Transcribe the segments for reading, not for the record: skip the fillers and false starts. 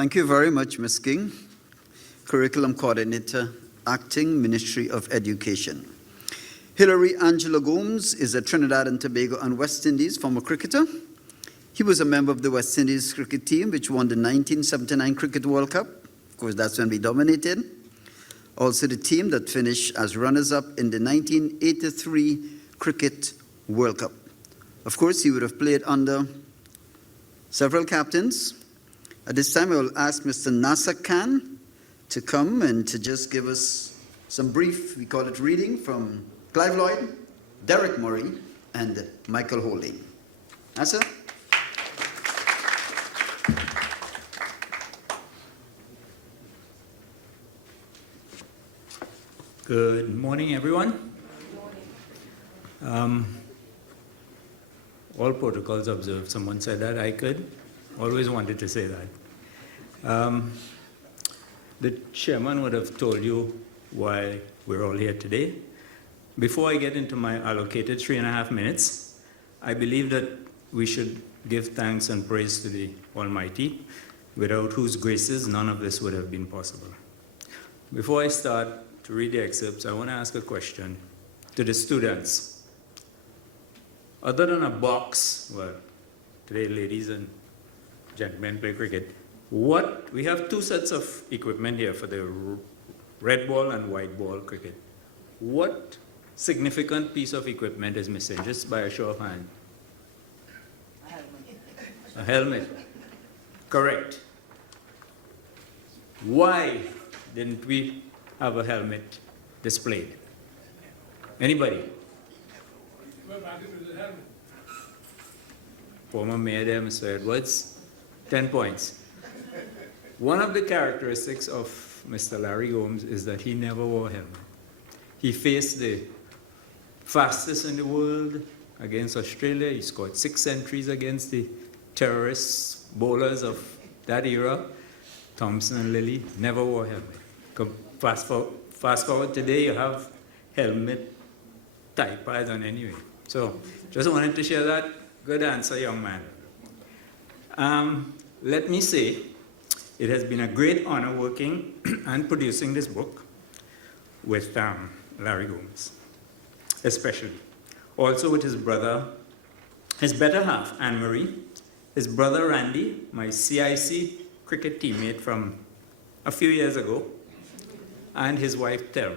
Thank you very much, Ms. King, Curriculum Coordinator, Acting Ministry of Education. Hilary Angela Gomes is a Trinidad and Tobago and West Indies former cricketer. He was a member of the West Indies cricket team, which won the 1979 Cricket World Cup. Of course, that's when we dominated. Also the team that finished as runners-up in the 1983 Cricket World Cup. Of course, he would have played under several captains. At this time, I will ask Mr. Nasser Khan to come and to just give us some brief, we call it reading, from Clive Lloyd, Derek Murray, and Michael Holding. Nasser? Good morning, everyone. All protocols observed. Someone said that I could. Always wanted to say that. The chairman would have told you why we're all here today. Before I get into my allocated 3.5 minutes, I believe that we should give thanks and praise to the Almighty, without whose graces none of this would have been possible. Before I start to read the excerpts, I want to ask a question to the students. Other than a box, well, today ladies and gentlemen play cricket, we have two sets of equipment here for the red ball and white ball cricket. What significant piece of equipment is missing, just by a show of hand? A helmet. Correct. Why didn't we have a helmet displayed? Anybody? Former Mayor there, Mr. Edwards, 10 points. One of the characteristics of Mr. Larry Gomes is that he never wore a helmet. He faced the fastest in the world against Australia. He scored 6 centuries against the terrorist bowlers of that era. Thompson and Lilly never wore a helmet. Fast forward today, you have helmet type pads on anyway. So just wanted to share that. Good answer, young man. Let me say, it has been a great honor working and producing this book with Larry Gomes, especially. Also with his brother, his better half, Anne-Marie, his brother Randy, my CIC cricket teammate from a few years ago, and his wife Tel.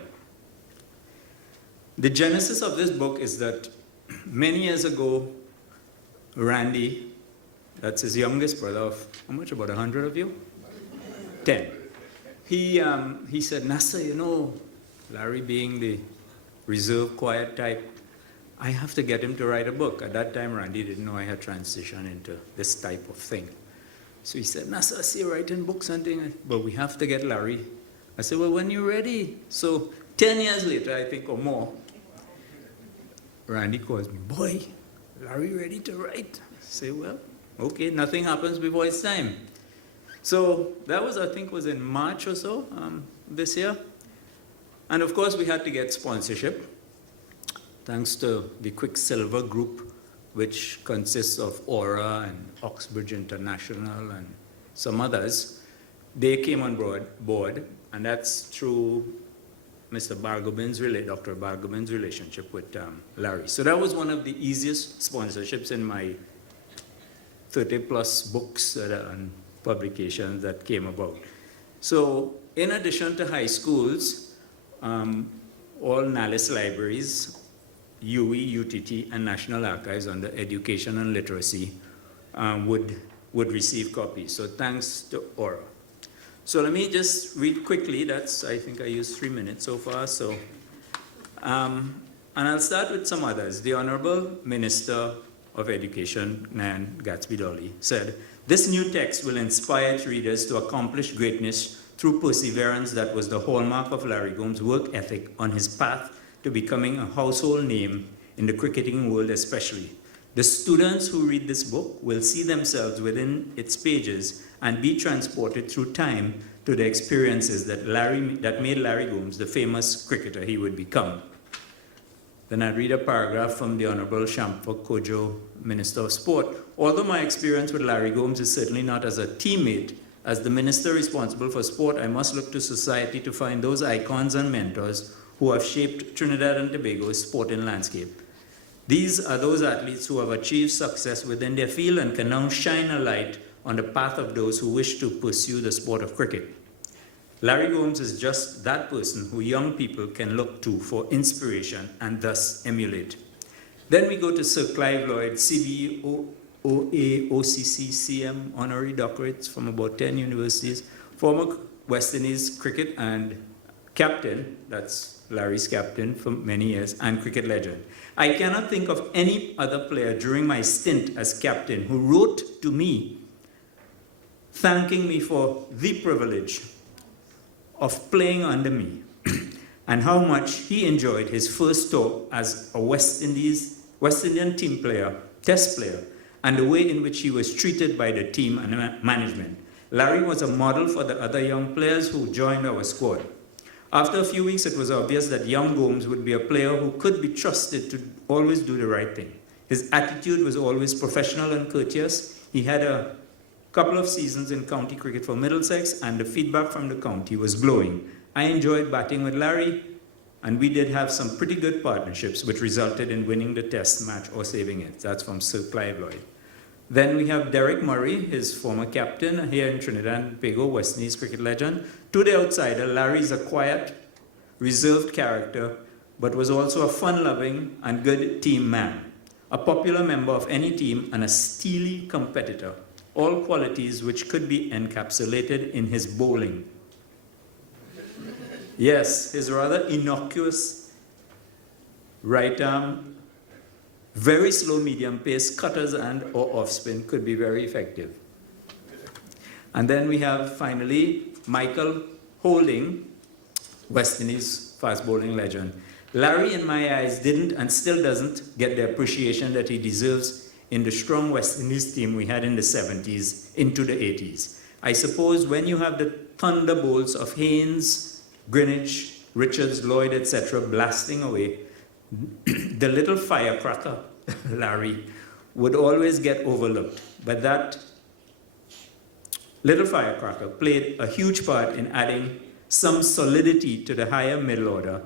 The genesis of this book is that many years ago, Randy, that's his youngest brother of, how much, about 100 of you? 10. He said, Nasser, you know, Larry being the reserved, quiet type, I have to get him to write a book. At that time, Randy didn't know I had transitioned into this type of thing. So he said, Nasser, I see you writing books and things, but we have to get Larry. I said, well, when you're ready. So 10 years later, I think, or more, Randy calls me, boy, Larry ready to write? I say, well, okay, nothing happens before it's time. So that was, I think, was in March or so this year. And of course, we had to get sponsorship, thanks to the Quicksilver Group, which consists of Aura and Oxbridge International and some others. They came on board, and that's through Mr. Dr. Bargobin's relationship with Larry. So that was one of the easiest sponsorships in my 30-plus books and publications that came about. So in addition to high schools, all NALIS libraries, UE, UTT, and National Archives under Education and Literacy would receive copies. So thanks to Aura. So let me just read quickly. That's, I think I used 3 minutes so far. So, and I'll start with some others. The Honorable Minister of Education, Nan Gatsby-Dolly, said, this new text will inspire its readers to accomplish greatness through perseverance that was the hallmark of Larry Gomes' work ethic on his path to becoming a household name in the cricketing world especially. The students who read this book will see themselves within its pages and be transported through time to the experiences that made Larry Gomes the famous cricketer he would become. Then I read a paragraph from the Honorable Shamfok Kojo, Minister of Sport. Although my experience with Larry Gomes is certainly not as a teammate, As the minister responsible for sport, I must look to society to find those icons and mentors who have shaped Trinidad and Tobago's sporting landscape. These are those athletes who have achieved success within their field and can now shine a light on the path of those who wish to pursue the sport of cricket. Larry Gomes is just that person who young people can look to for inspiration and thus emulate. Then we go to Sir Clive Lloyd, CBE, OA, OCC, CM, honorary doctorates from about 10 universities, former West Indies cricket and captain, that's Larry's captain for many years, and cricket legend. I cannot think of any other player during my stint as captain who wrote to me thanking me for the privilege of playing under me and how much he enjoyed his first tour as a West Indian team player, test player, and the way in which he was treated by the team and management. Larry was a model for the other young players who joined our squad. After a few weeks, it was obvious that young Gomes would be a player who could be trusted to always do the right thing. His attitude was always professional and courteous. He had a couple of seasons in county cricket for Middlesex, and the feedback from the county was glowing. I enjoyed batting with Larry, and we did have some pretty good partnerships, which resulted in winning the test match or saving it. That's from Sir Clive Lloyd. Then we have Derek Murray, his former captain here in Trinidad and Tobago, West Indies cricket legend. To the outsider, Larry's a quiet, reserved character, but was also a fun-loving and good team man, a popular member of any team, and a steely competitor, all qualities which could be encapsulated in his bowling. Yes, his rather innocuous right arm, very slow medium pace, cutters and or off spin could be very effective. And then we have finally Michael Holding, West Indies fast bowling legend. Larry, in my eyes, didn't and still doesn't get the appreciation that he deserves in the strong West Indies team we had in the 70s into the 80s. I suppose when you have the thunderbolts of Haynes, Greenwich, Richards, Lloyd, etc. blasting away, the little firecracker, Larry, would always get overlooked. But that little firecracker played a huge part in adding some solidity to the higher middle order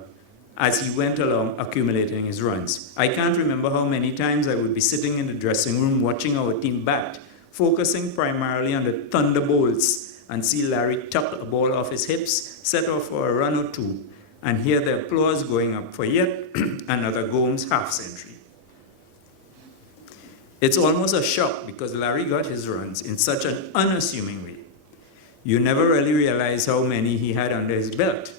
as he went along accumulating his runs. I can't remember how many times I would be sitting in the dressing room watching our team bat, focusing primarily on the thunderbolts, and see Larry tuck a ball off his hips, set off for a run or two, and hear the applause going up for yet another Gomes half-century. It's almost a shock because Larry got his runs in such an unassuming way. You never really realize how many he had under his belt.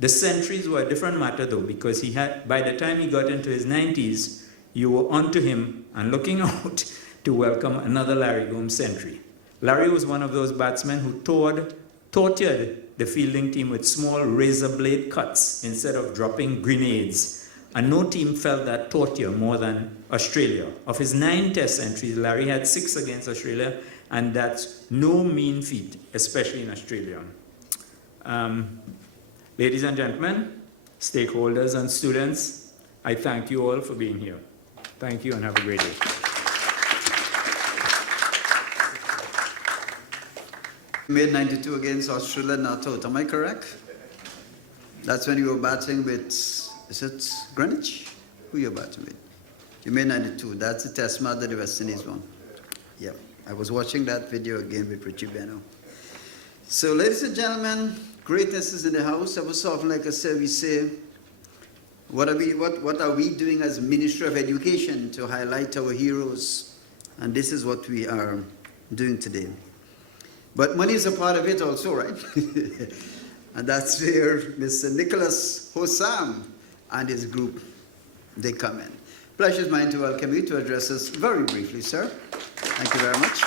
The centuries were a different matter though, because he had, by the time he got into his 90s, you were onto him and looking out to welcome another Larry Gomes century. Larry was one of those batsmen who tortured the fielding team with small razor blade cuts instead of dropping grenades. And no team felt that torture more than Australia. Of his 9 test centuries, Larry had 6 against Australia, and that's no mean feat, especially in Australia. Ladies and gentlemen, stakeholders and students, I thank you all for being here. Thank you and have a great day. Made 92 against Australia, not out. Am I correct? That's when you were batting with, is it Greenwich? Who you batting with? You made 92. That's the test match that the West Indies won. Yeah, I was watching that video again with Richie Beno. So, ladies and gentlemen, greatness is in the house. Ever so often, like I said, we say, what are we doing as Ministry of Education to highlight our heroes? And this is what we are doing today. But money is a part of it also, right? And that's where Mr. Nicholas Hossam and his group, they come in. Pleasure is mine to welcome you to address us very briefly, sir. Thank you very much.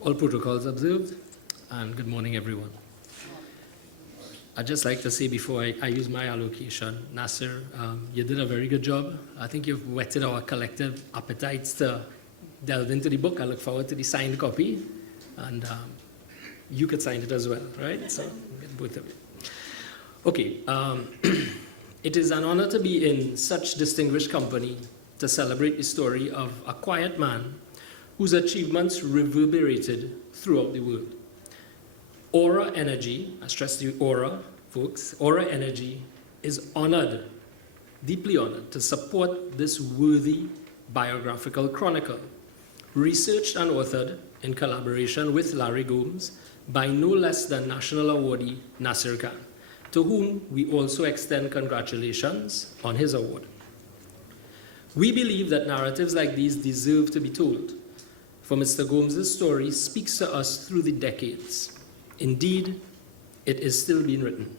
All protocols observed, and good morning, everyone. I'd just like to say before I use my allocation, Nasser, you did a very good job. I think you've whetted our collective appetites to delve into the book. I look forward to the signed copy, and you could sign it as well, right? So get both of you. Okay, it is an honor to be in such distinguished company to celebrate the story of a quiet man whose achievements reverberated throughout the world. Aura Energy, I stress the aura, folks, Aura Energy is honored, deeply honored, to support this worthy biographical chronicle, researched and authored in collaboration with Larry Gomes by no less than national awardee Nasir Khan, to whom we also extend congratulations on his award. We believe that narratives like these deserve to be told, for Mr. Gomes' story speaks to us through the decades. Indeed, it is still being written.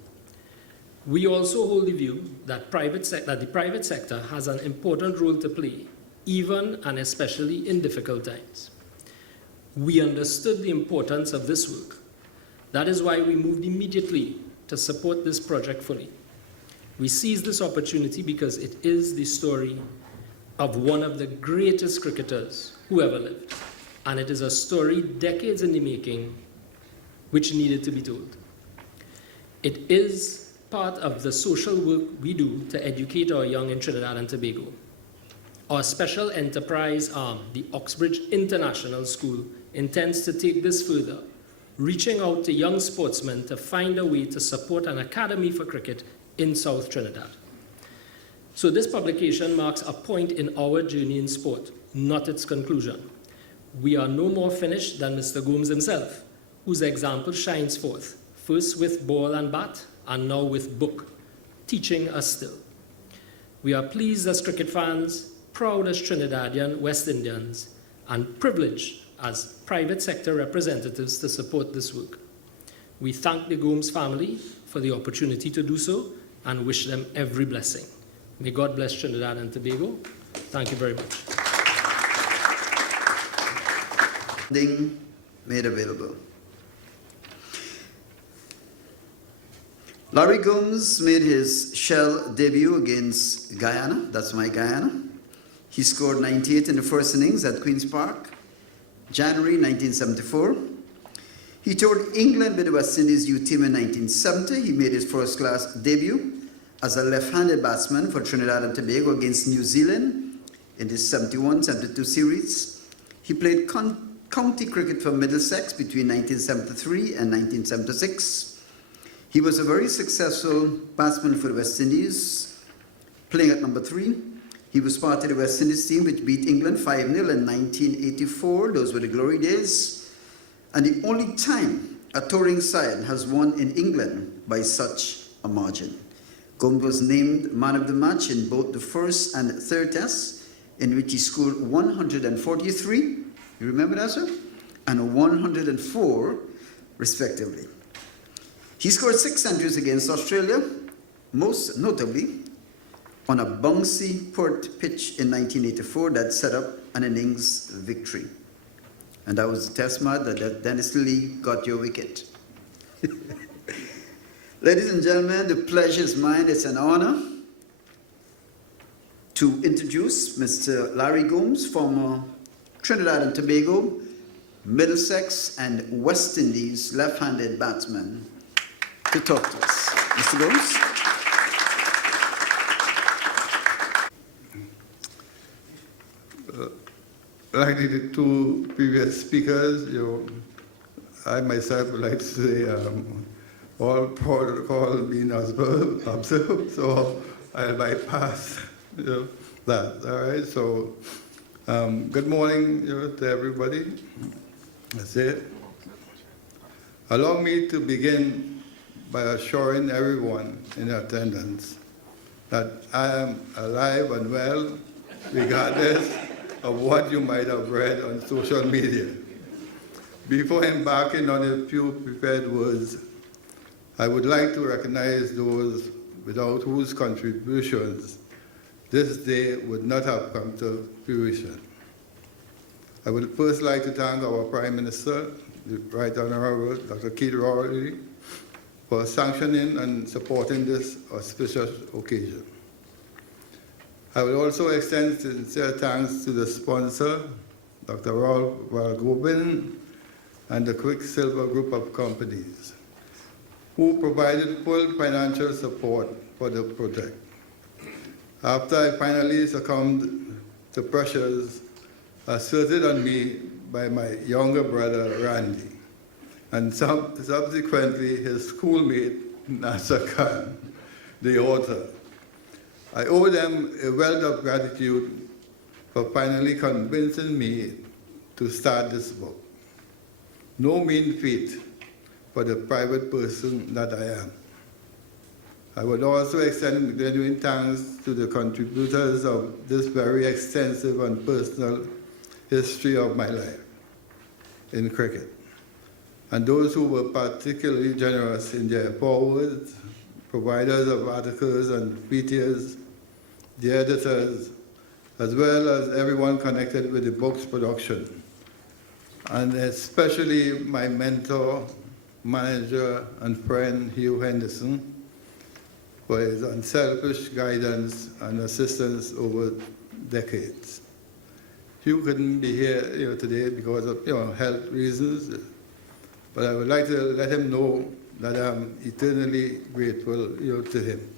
We also hold the view that the private sector has an important role to play, even and especially in difficult times. We understood the importance of this work. That is why we moved immediately to support this project fully. We seized this opportunity because it is the story of one of the greatest cricketers who ever lived. And it is a story decades in the making which needed to be told. It is part of the social work we do to educate our young in Trinidad and Tobago. Our special enterprise arm, the Oxbridge International School, intends to take this further, reaching out to young sportsmen to find a way to support an academy for cricket in South Trinidad. So this publication marks a point in our journey in sport, not its conclusion. We are no more finished than Mr. Gomes himself, whose example shines forth, first with ball and bat, and now with book, teaching us still. We are pleased as cricket fans, proud as Trinidadian West Indians, and privileged as private sector representatives to support this work. We thank the Gomes family for the opportunity to do so and wish them every blessing. May God bless Trinidad and Tobago. Thank you very much. Funding made available. Larry Gomes made his Shell debut against Guyana, that's my Guyana. He scored 98 in the first innings at Queen's Park, January 1974. He toured England with the West Indies U team in 1970. He made his first-class debut as a left-handed batsman for Trinidad and Tobago against New Zealand in the 71-72 series. He played county cricket for Middlesex between 1973 and 1976. He was a very successful batsman for the West Indies, playing at number 3. He was part of the West Indies team which beat England 5-0 in 1984. Those were the glory days. And the only time a touring side has won in England by such a margin. Gomes was named man of the match in both the first and third tests, in which he scored 143, you remember that, sir? And 104, respectively. He scored 6 centuries against Australia, most notably on a bouncy Perth pitch in 1984 that set up an innings victory. And that was the test match that Dennis Lee got your wicket. Ladies and gentlemen, the pleasure is mine. It's an honor to introduce Mr. Larry Gomes, former Trinidad and Tobago, Middlesex, and West Indies left-handed batsman, to talk to us. Mr. Gomes? Like the two previous speakers, I myself would like to say all protocol being observed, so I'll bypass that. All right. So, good morning to everybody. That's it. Allow me to begin by assuring everyone in attendance that I am alive and well, regardless of what you might have read on social media. Before embarking on a few prepared words, I would like to recognize those without whose contributions this day would not have come to fruition. I would first like to thank our Prime Minister, the Right Honorable Dr. Keith Rowley, for sanctioning and supporting this auspicious occasion. I will also extend sincere thanks to the sponsor, Dr. Rolf Valgobin, and the Quicksilver Group of Companies, who provided full financial support for the project. After I finally succumbed to pressures asserted on me by my younger brother, Randy, and subsequently his schoolmate, Nasser Khan, the author. I owe them a wealth of gratitude for finally convincing me to start this book. No mean feat for the private person that I am. I would also extend genuine thanks to the contributors of this very extensive and personal history of my life in cricket, and those who were particularly generous in their forwards, providers of articles and features, the editors, as well as everyone connected with the book's production, and especially my mentor, manager, and friend, Hugh Henderson, for his unselfish guidance and assistance over decades. Hugh couldn't be here today because of health reasons, but I would like to let him know that I'm eternally grateful to him.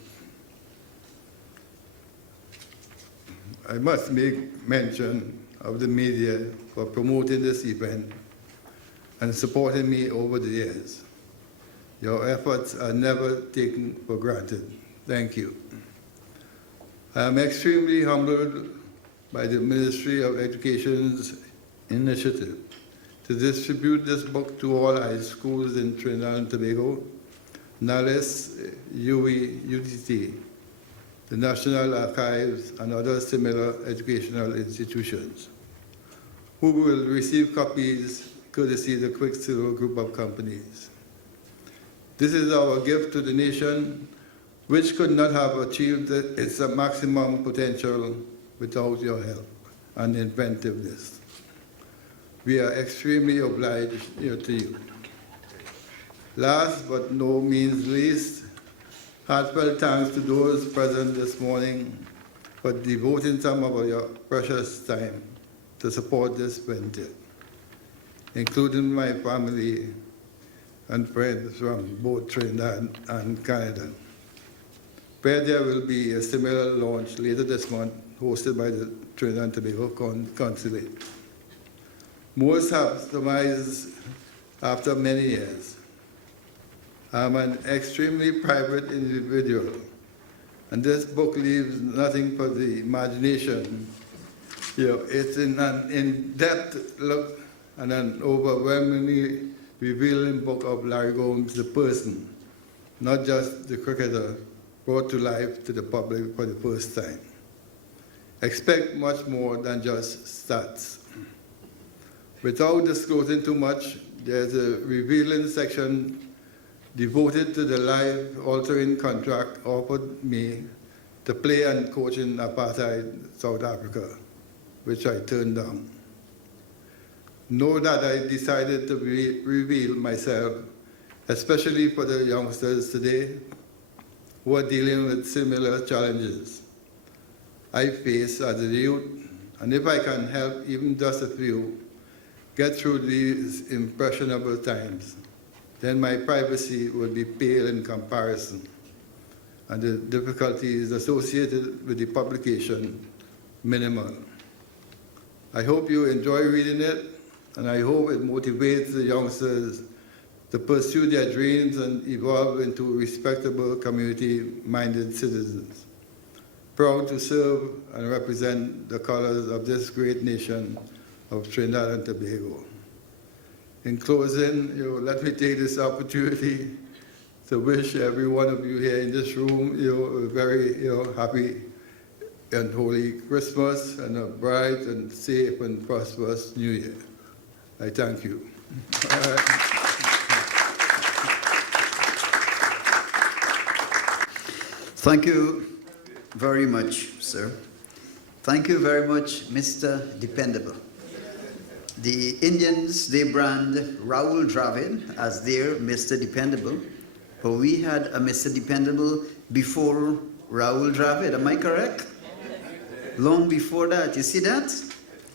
I must make mention of the media for promoting this event and supporting me over the years. Your efforts are never taken for granted. Thank you. I am extremely humbled by the Ministry of Education's initiative to distribute this book to all high schools in Trinidad and Tobago, NALIS, UE, UTT, the National Archives, and other similar educational institutions, who will receive copies courtesy of the Quicksilver Group of companies. This is our gift to the nation, which could not have achieved its maximum potential without your help and inventiveness. We are extremely obliged to you. Last but no means least, heartfelt thanks to those present this morning for devoting some of your precious time to support this venture, including my family and friends from both Trinidad and Canada, where there will be a similar launch later this month hosted by the Trinidad and Tobago Consulate. Most have surmised after many years. I'm an extremely private individual, and this book leaves nothing for the imagination. It's an in-depth look and an overwhelmingly revealing book of Larry Gomes, the person, not just the cricketer, brought to life to the public for the first time. Expect much more than just stats. Without disclosing too much, there's a revealing section devoted to the life-altering contract offered me to play and coach in apartheid South Africa, which I turned down. Know that I decided to reveal myself, especially for the youngsters today who are dealing with similar challenges I face as a youth, and if I can help even just a few get through these impressionable times, then my privacy will be pale in comparison, and the difficulties associated with the publication minimal. I hope you enjoy reading it, and I hope it motivates the youngsters to pursue their dreams and evolve into respectable, community-minded citizens, proud to serve and represent the colors of this great nation of Trinidad and Tobago. In closing, let me take this opportunity to wish every one of you here in this room a very happy and holy Christmas and a bright and safe and prosperous New Year. I thank you. Thank you very much, sir. Thank you very much, Mr. Dependable. The Indians, they brand Rahul Dravid as their Mr. Dependable, but we had a Mr. Dependable before Rahul Dravid, am I correct? Long before that, you see that?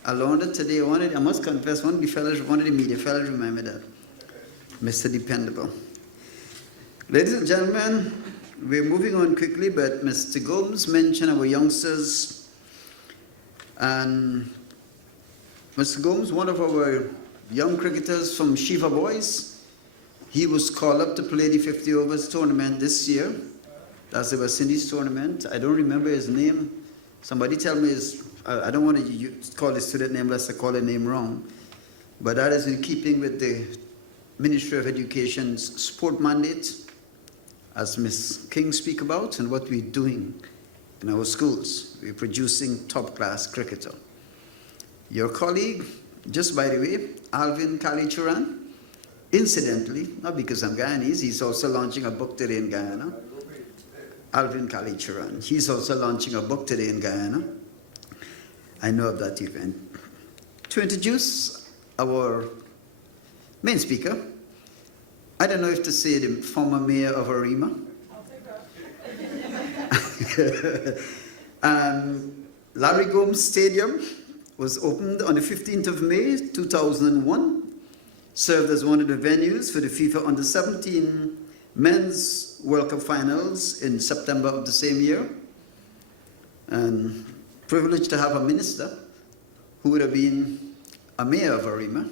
I learned it today. I must confess, one of the media fellows remember that. Mr. Dependable. Ladies and gentlemen, we're moving on quickly, but Mr. Gomes mentioned our youngsters, and Mr. Gomes, one of our young cricketers from Shiva Boys, he was called up to play the 50 overs tournament this year. That's the West Indies tournament. I don't remember his name. Somebody tell me I don't want to call the student name unless I call the name wrong. But that is in keeping with the Ministry of Education's sport mandate, as Ms. King speak about, and what we're doing in our schools. We're producing top-class cricketer. Your colleague, just by the way, Alvin Kalichuran, incidentally, not because I'm Guyanese, he's also launching a book today in Guyana. Alvin Kalichuran, he's also launching a book today in Guyana. I know of that event. To introduce our main speaker, I don't know if to say the former mayor of Arima. Larry Gomes Stadium was opened on the 15th of May, 2001, served as one of the venues for the FIFA Under-17 Men's World Cup Finals in September of the same year. And privileged to have a minister who would have been a mayor of Arima,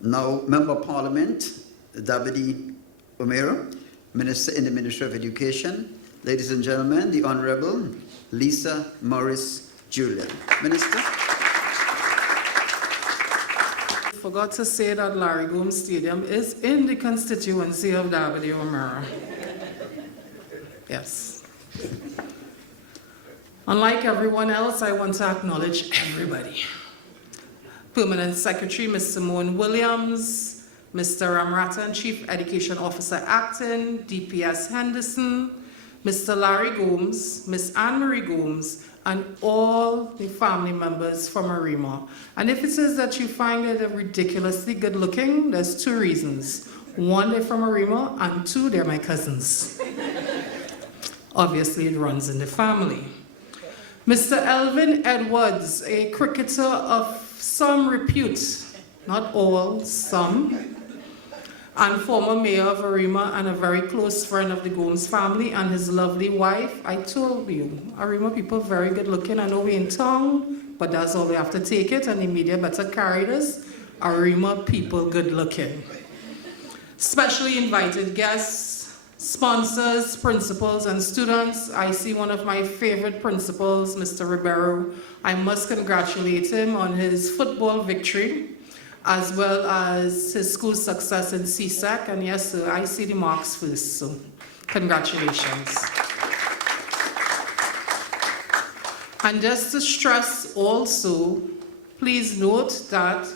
now Member of Parliament, Davide O'Meara, Minister in the Ministry of Education. Ladies and gentlemen, the Honorable Lisa Morris Julian. Minister. Forgot to say that Larry Gomes Stadium is in the constituency of Davide O'Meara. Yes. Unlike everyone else, I want to acknowledge everybody. Permanent Secretary, Ms. Simone Williams, Mr. Ramratan, Chief Education Officer Acton, DPS Henderson, Mr. Larry Gomes, Ms. Anne-Marie Gomes, and all the family members from Arima. And if it says that you find it ridiculously good looking, there's two reasons. One, they're from Arima, and two, they're my cousins. Obviously, it runs in the family. Mr. Elvin Edwards, a cricketer of some repute, not all, some, and former mayor of Arima and a very close friend of the Gomes family and his lovely wife. I told you, Arima people very good looking. I know we're in town, but that's all we have to take it, and the media better carry this. Arima people good looking. Specially invited guests, sponsors, principals, and students. I see one of my favorite principals, Mr. Ribeiro. I must congratulate him on his football victory, as well as his school success in CSEC. And yes, sir, I see the marks first, so congratulations. And just to stress also, please note that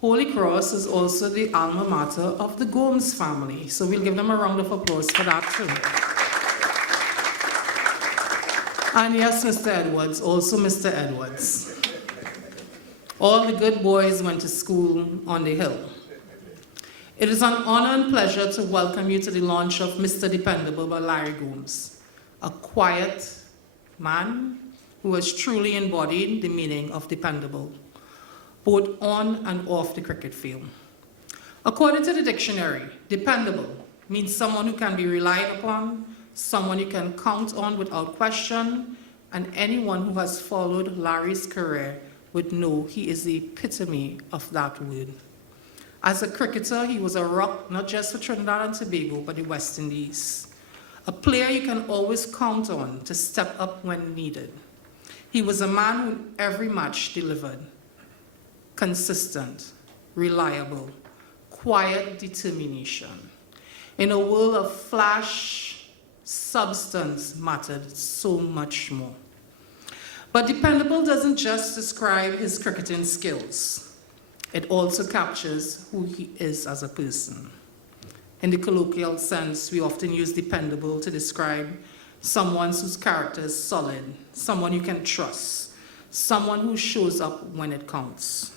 Holy Cross is also the alma mater of the Gomes family. So we'll give them a round of applause for that too. And yes, Mr. Edwards, also Mr. Edwards. All the good boys went to school on the hill. It is an honor and pleasure to welcome you to the launch of Mr. Dependable by Larry Gomes, a quiet man who has truly embodied the meaning of dependable, both on and off the cricket field. According to the dictionary, dependable means someone who can be relied upon, someone you can count on without question, and anyone who has followed Larry's career would know he is the epitome of that word. As a cricketer, he was a rock, not just for Trinidad and Tobago, but the West Indies. A player you can always count on to step up when needed. He was a man who every match delivered. Consistent, reliable, quiet determination. In a world of flash, substance mattered so much more. But dependable doesn't just describe his cricketing skills. It also captures who he is as a person. In the colloquial sense, we often use dependable to describe someone whose character is solid, someone you can trust, someone who shows up when it counts.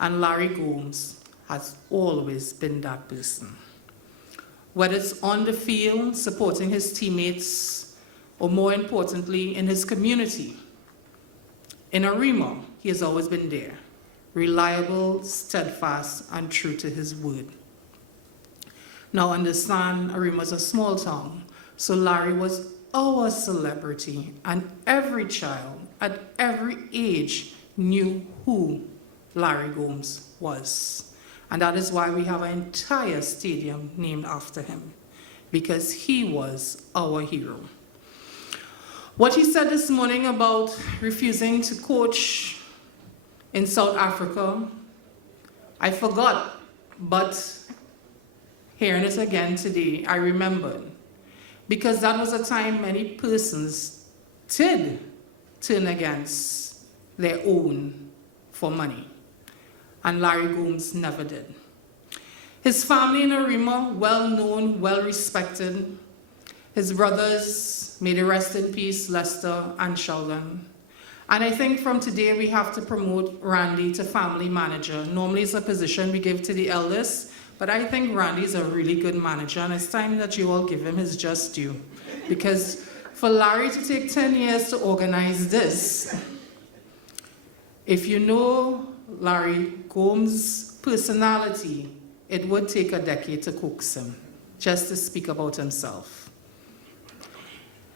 And Larry Gomes has always been that person. Whether it's on the field, supporting his teammates, or more importantly, in his community. In Arima, he has always been there, reliable, steadfast, and true to his word. Now understand, Arima is a small town, so Larry was our celebrity, and every child at every age knew who Larry Gomes was. And that is why we have an entire stadium named after him, because he was our hero. What he said this morning about refusing to coach in South Africa, I forgot, but hearing it again today, I remembered. Because that was a time many persons did turn against their own for money. And Larry Gomes never did. His family in Arima, well known, well respected. His brothers, may they rest in peace, Lester and Sheldon. And I think from today we have to promote Randy to family manager. Normally it's a position we give to the eldest, but I think Randy's a really good manager, and it's time that you all give him his just due. Because for Larry to take 10 years to organize this, if you know Larry Gomes' personality, it would take a decade to coax him, just to speak about himself.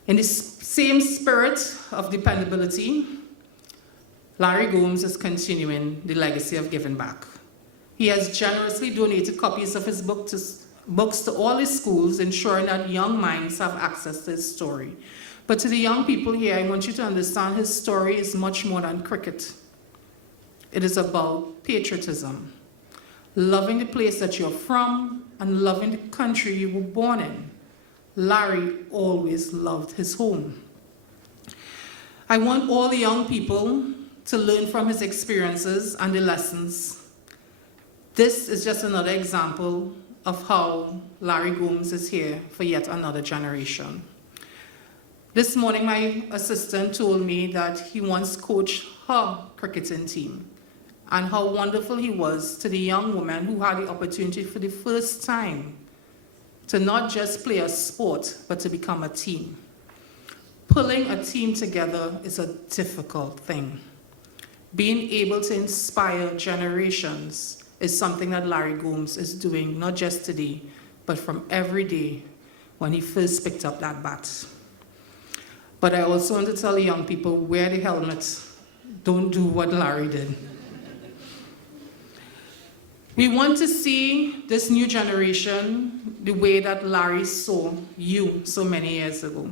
In the same spirit of dependability, Larry Gomes is continuing the legacy of giving back. He has generously donated copies of his books to all his schools, ensuring that young minds have access to his story. But to the young people here, I want you to understand his story is much more than cricket. It is about patriotism, loving the place that you're from and loving the country you were born in. Larry always loved his home. I want all the young people to learn from his experiences and the lessons. This is just another example of how Larry Gomes is here for yet another generation. This morning, my assistant told me that he once coached her cricketing team and how wonderful he was to the young woman who had the opportunity for the first time to not just play a sport, but to become a team. Pulling a team together is a difficult thing. Being able to inspire generations is something that Larry Gomes is doing, not just today, but from every day when he first picked up that bat. But I also want to tell the young people, wear the helmet. Don't do what Larry did. We want to see this new generation the way that Larry saw you so many years ago.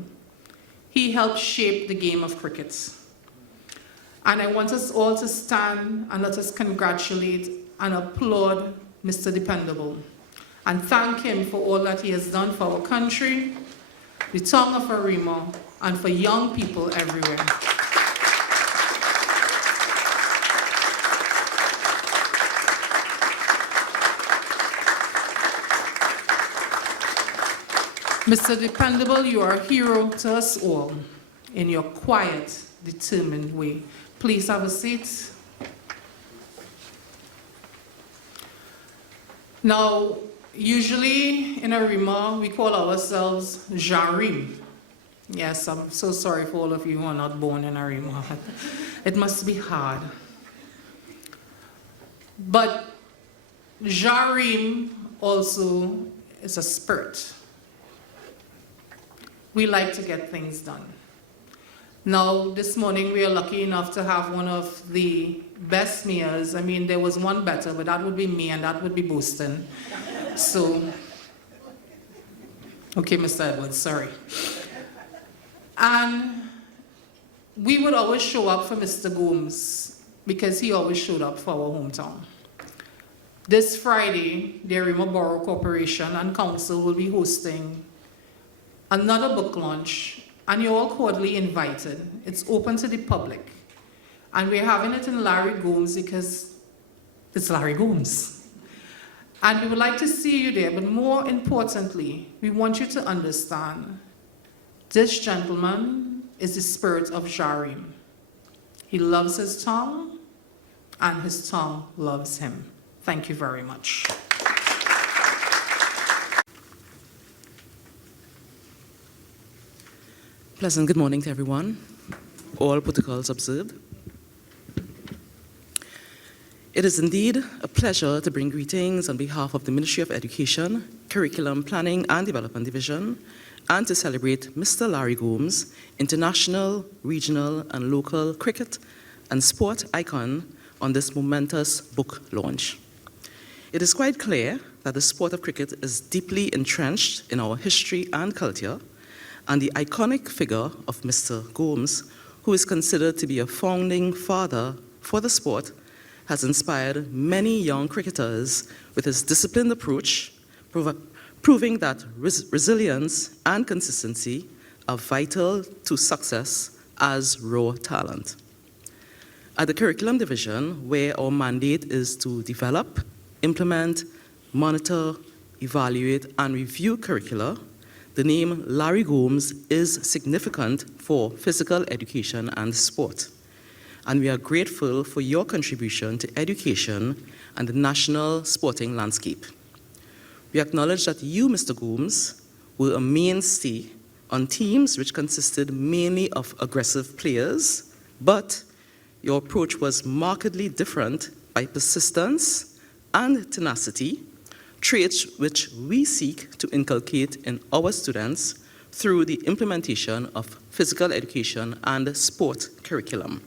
He helped shape the game of cricket. And I want us all to stand and let us congratulate and applaud Mr. Dependable and thank him for all that he has done for our country, the town of Arima, and for young people everywhere. Mr. Dependable, you are a hero to us all in your quiet, determined way. Please have a seat. Now, usually in Arima, we call ourselves Jarim. Yes, I'm so sorry for all of you who are not born in Arima. It must be hard. But Jarim also is a spirit. We like to get things done. Now, this morning we are lucky enough to have one of the best mayors. I mean, there was one better, but that would be me and that would be Boston. So, okay, Mr. Edwards, sorry. And we would always show up for Mr. Gomes because he always showed up for our hometown. This Friday, the Arima Borough Corporation and Council will be hosting another book launch, and you're all cordially invited. It's open to the public. And we're having it in Larry Gomes because it's Larry Gomes. And we would like to see you there, but more importantly, we want you to understand this gentleman is the spirit of Jarim. He loves his tongue, and his tongue loves him. Thank you very much. Pleasant good morning to everyone. All protocols observed. It is indeed a pleasure to bring greetings on behalf of the Ministry of Education, Curriculum Planning and Development Division, and to celebrate Mr. Larry Gomes, international, regional, and local cricket and sport icon, on this momentous book launch. It is quite clear that the sport of cricket is deeply entrenched in our history and culture, and the iconic figure of Mr. Gomes, who is considered to be a founding father for the sport, has inspired many young cricketers with his disciplined approach, proving that resilience and consistency are vital to success as raw talent. At the Curriculum Division, where our mandate is to develop, implement, monitor, evaluate, and review curricula, the name Larry Gomes is significant for physical education and sport. And we are grateful for your contribution to education and the national sporting landscape. We acknowledge that you, Mr. Gomes, were a mainstay on teams which consisted mainly of aggressive players, but your approach was markedly different by persistence and tenacity, traits which we seek to inculcate in our students through the implementation of physical education and sport curriculum.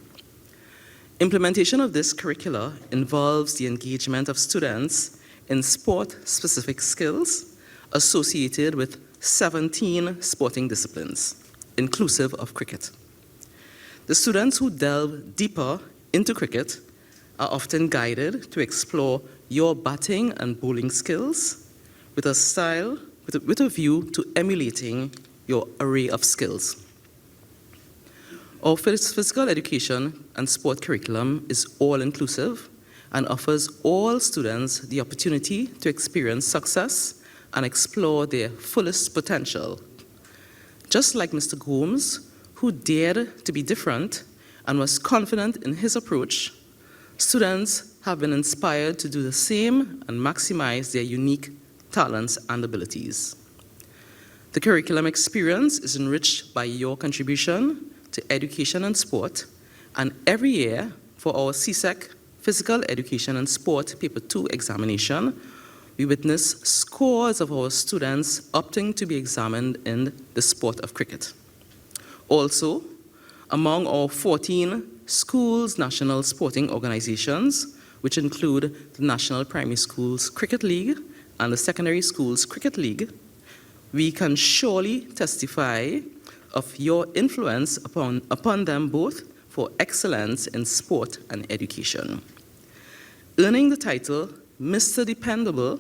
Implementation of this curricula involves the engagement of students in sport-specific skills associated with 17 sporting disciplines, inclusive of cricket. The students who delve deeper into cricket are often guided to explore your batting and bowling skills with a view to emulating your array of skills. Our physical education and sport curriculum is all-inclusive and offers all students the opportunity to experience success and explore their fullest potential. Just like Mr. Gomes, who dared to be different and was confident in his approach, students have been inspired to do the same and maximize their unique talents and abilities. The curriculum experience is enriched by your contribution to education and sport, and every year for our CSEC Physical Education and Sport Paper 2 examination, we witness scores of our students opting to be examined in the sport of cricket. Also, among our 14 schools' national sporting organizations, which include the National Primary Schools Cricket League and the Secondary Schools Cricket League, we can surely testify of your influence upon them both for excellence in sport and education. Earning the title Mr. Dependable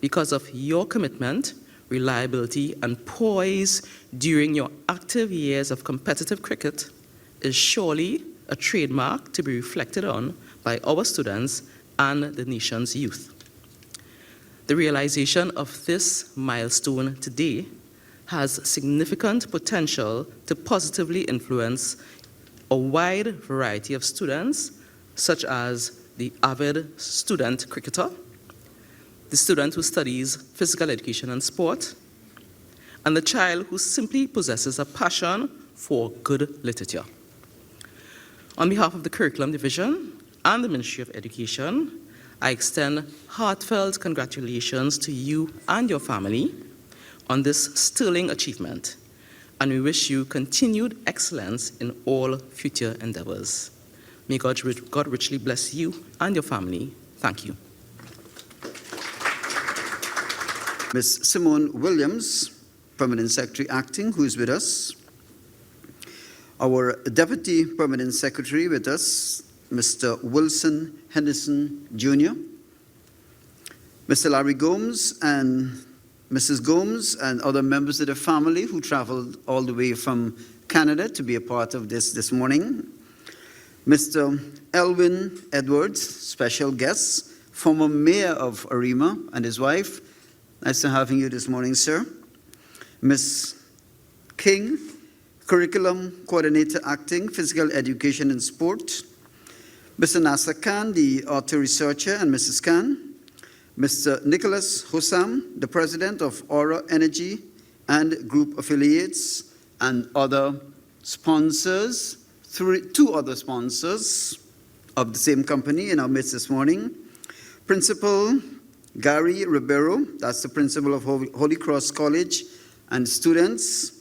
because of your commitment, reliability, and poise during your active years of competitive cricket is surely a trademark to be reflected on by our students and the nation's youth. The realization of this milestone today has significant potential to positively influence a wide variety of students, such as the avid student cricketer, the student who studies physical education and sport, and the child who simply possesses a passion for good literature. On behalf of the Curriculum Division and the Ministry of Education, I extend heartfelt congratulations to you and your family on this sterling achievement, and we wish you continued excellence in all future endeavors. May God richly bless you and your family. Thank you. Ms. Simone Williams, Permanent Secretary Acting, who is with us. Our Deputy Permanent Secretary with us, Mr. Wilson Henderson Jr., Mr. Larry Gomes and Mrs. Gomes and other members of the family who traveled all the way from Canada to be a part of this morning. Mr. Elwin Edwards, special guest, former mayor of Arima and his wife. Nice to having you this morning, sir. Ms. King, Curriculum Coordinator Acting, Physical Education and Sport. Mr. Nasser Khan, the author researcher, and Mrs. Khan. Mr. Nicholas Hussam, the President of Aura Energy and Group Affiliates, and other sponsors, two other sponsors of the same company in our midst this morning. Principal Gary Ribeiro, that's the principal of Holy Cross College, and students.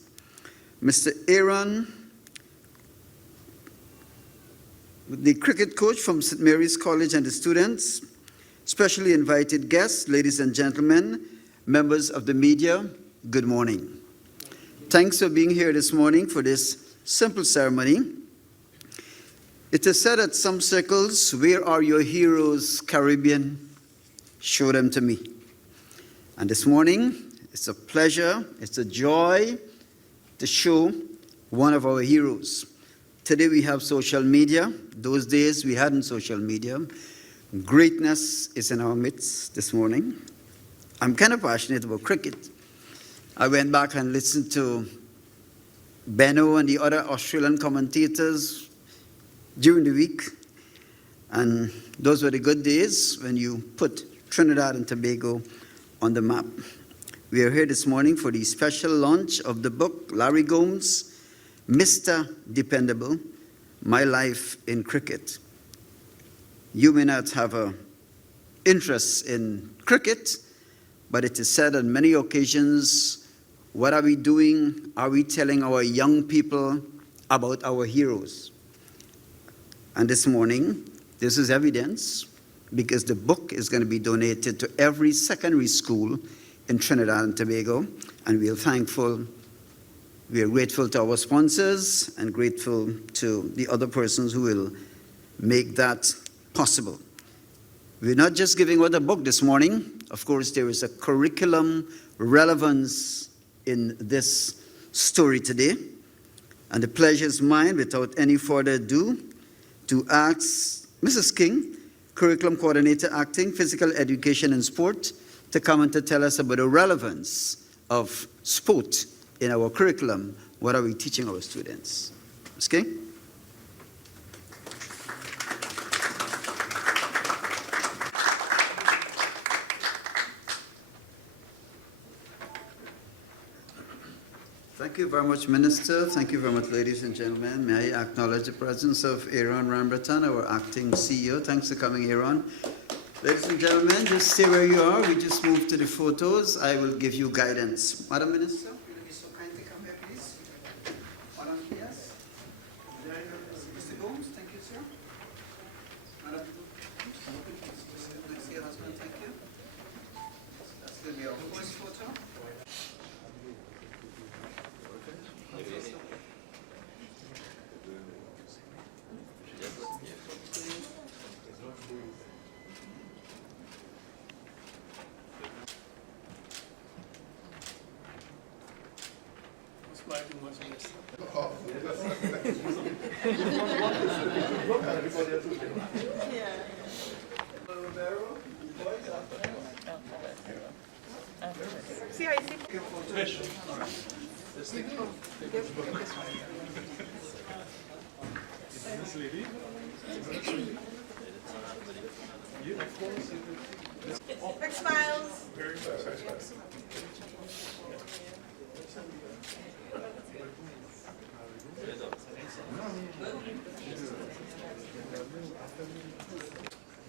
Mr. Aaron the cricket coach from St. Mary's College and the students, specially invited guests, ladies and gentlemen, members of the media, good morning. Thanks for being here this morning for this simple ceremony. It is said at some circles, "Where are your heroes, Caribbean? Show them to me." And this morning, it's a pleasure, it's a joy to show one of our heroes. Today we have social media. Those days we hadn't social media. Greatness is in our midst this morning. I'm kind of passionate about cricket. I went back and listened to Benno and the other Australian commentators during the week. And those were the good days when you put Trinidad and Tobago on the map. We are here this morning for the special launch of the book, Larry Gomes, Mr. Dependable, My Life in Cricket. You may not have an interest in cricket, but it is said on many occasions, what are we doing? Are we telling our young people about our heroes? And this morning, this is evidence, because the book is going to be donated to every secondary school in Trinidad and Tobago, and we are thankful. We are grateful to our sponsors and grateful to the other persons who will make that possible. We're not just giving out a book this morning. Of course, there is a curriculum relevance in this story today. And the pleasure is mine, without any further ado, to ask Mrs. King, Curriculum Coordinator Acting, Physical Education and Sport, to come and to tell us about the relevance of sport in our curriculum. What are we teaching our students? Ms. King? Thank you very much, Minister. Thank you very much, ladies and gentlemen. May I acknowledge the presence of Aaron Ramberton, our acting CEO. Thanks for coming, Aaron. Ladies and gentlemen, just stay where you are. We just moved to the photos. I will give you guidance. Madam Minister, will you be so kind to come here, please? Madam, yes. Mr. Gomes, thank you, sir. Madam, next to your husband, thank you. That's going to be our first photo. Big smiles.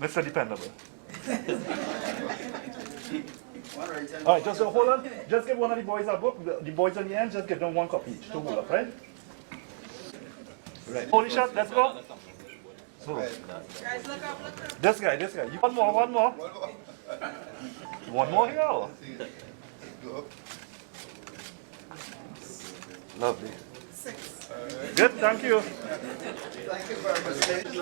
Mr. Dependable. All right, just hold on. Just give one of the boys a book. The boys on the end, just give them one copy each to hold up, right? Right. Holy shot, let's go. So, Guys, look up. this guy. You one more. One more here. Lovely. 6. Good, thank you. Thank you very much, ladies.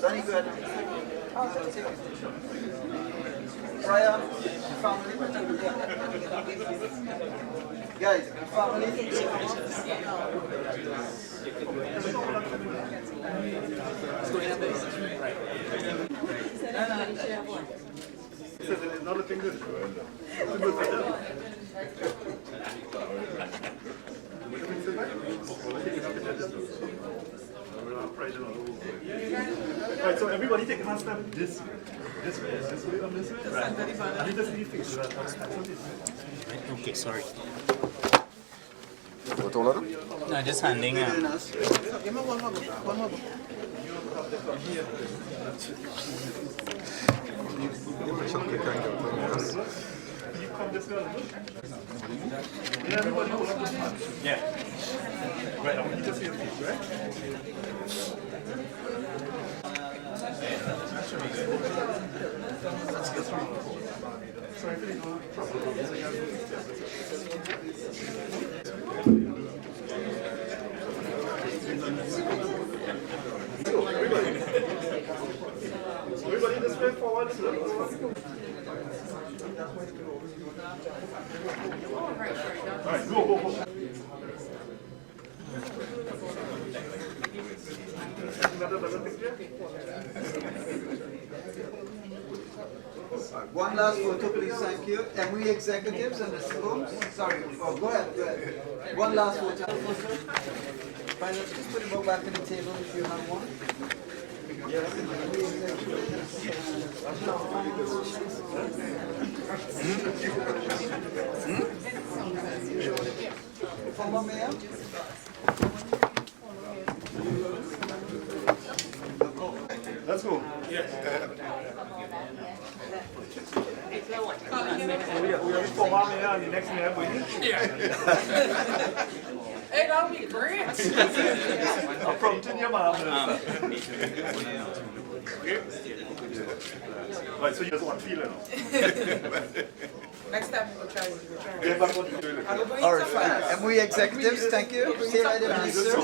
Donnie, go ahead. Brian, family. Guys, family. It's not looking good. Right, so everybody take one step this way. This way, on this way. Right. And you just leave face. Okay, sorry. What all of them? No, just handing. Give me one more. come this way a little? Yeah, everybody hold up this hand. Yeah. Right, I want you to see your face, right? Everybody this way forward. All right, go. Another picture? One last photo, please, thank you. ME executives and Mr. Gomes. Sorry, go ahead. One last photo. Fine, let's just put the book back on the table if you have one. Former mayor? Let's go. We are the former mayor and the next mayor waiting. Hey, that would be great. I'm from Tinyama. Right, so you just want feeling. Next time we'll try. Get back what you're doing. All right, fine. ME executives, thank you. Stay right there, please, sir.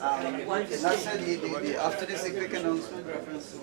That's it, after this, a quick announcement reference to